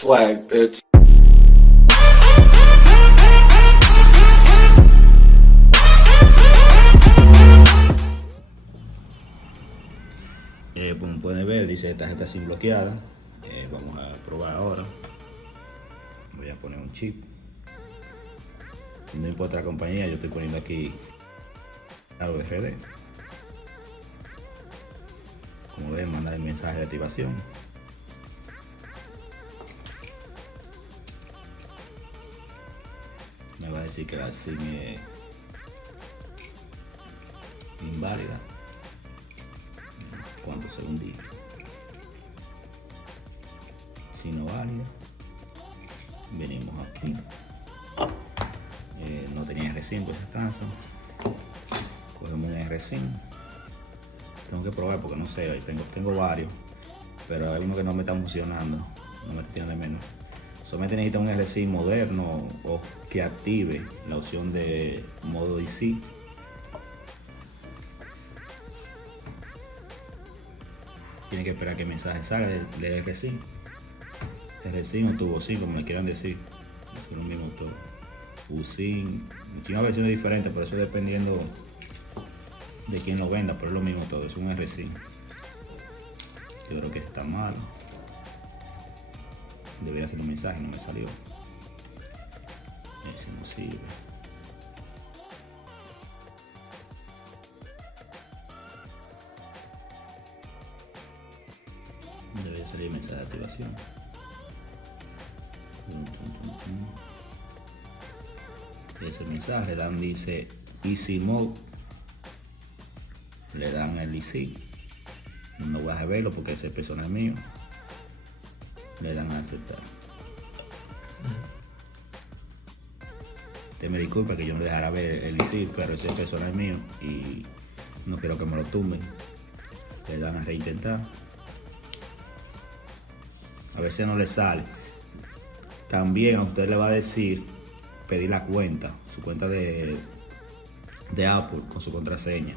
swag, bitch. Como pueden ver, dice tarjeta SIM bloqueada. Vamos a probar ahora. Voy a poner un chip. No importa la compañía, yo estoy poniendo aquí AURD. Como ven, mandar el mensaje de activación. Me va a decir que la SIM es inválida. ¿Cuántos segundos? Si no válida, venimos aquí. No tenía RSIM por si acaso. Cogemos un RSIM. Tengo que probar porque no sé, ahí tengo varios, pero hay uno que no me está funcionando, no me tiene de menos. Solamente necesita un RSIM moderno o que active la opción de modo DC. Tiene que esperar que el mensaje salga del RSIM. RSIM o tubo SIM, como le quieran decir. Es lo mismo todo. USIM, tiene versiones diferentes, por eso dependiendo de quién lo venda, pero es lo mismo todo, es un RSIM. Yo creo que está mal. Debería hacer un mensaje, no me salió. Ese no sirve. Debería salir mensaje de activación. Ese mensaje dice Easy Mode. Le dan el Easy. No voy a verlo porque ese personal es mío. Le dan a aceptar. Te me disculpa que yo no dejara ver el Easy, pero ese personal es mío y no quiero que me lo tumben. Le dan a reintentar. A veces no le sale. También a usted le va a decir pedir la cuenta, su cuenta de Apple con su contraseña.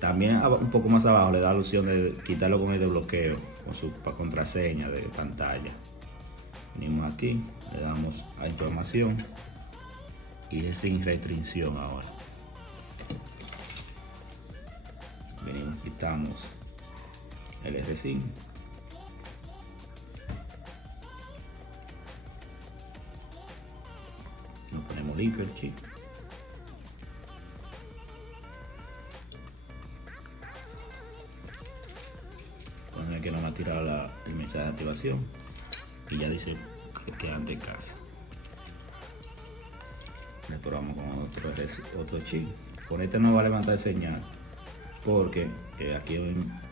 También un poco más abajo le da la opción de quitarlo con el desbloqueo con su contraseña de pantalla. Venimos aquí, le damos a información y es sin restricción ahora. Venimos, quitamos el RSIM. Nos ponemos limpio el chip. Entonces que nos va a tirar el mensaje de activación y ya dice que quedan de casa. Le probamos con otro chip. Con este no va a levantar señal porque aquí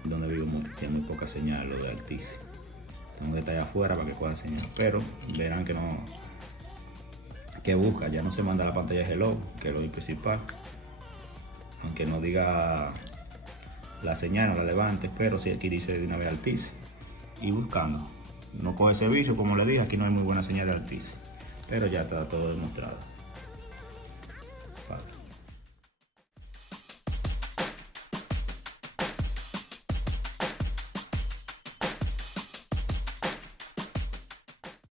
donde vivo tiene muy poca señal lo de Altice. Tengo que estar allá afuera para que pueda señal, pero verán que no. Que busca, ya no se manda la pantalla hello, que es lo principal, aunque no diga la señal, no la levante, pero si aquí dice de una vez Altice y buscando, no coge servicio, como le dije, aquí no hay muy buena señal de Altice, pero ya está todo demostrado. Vale.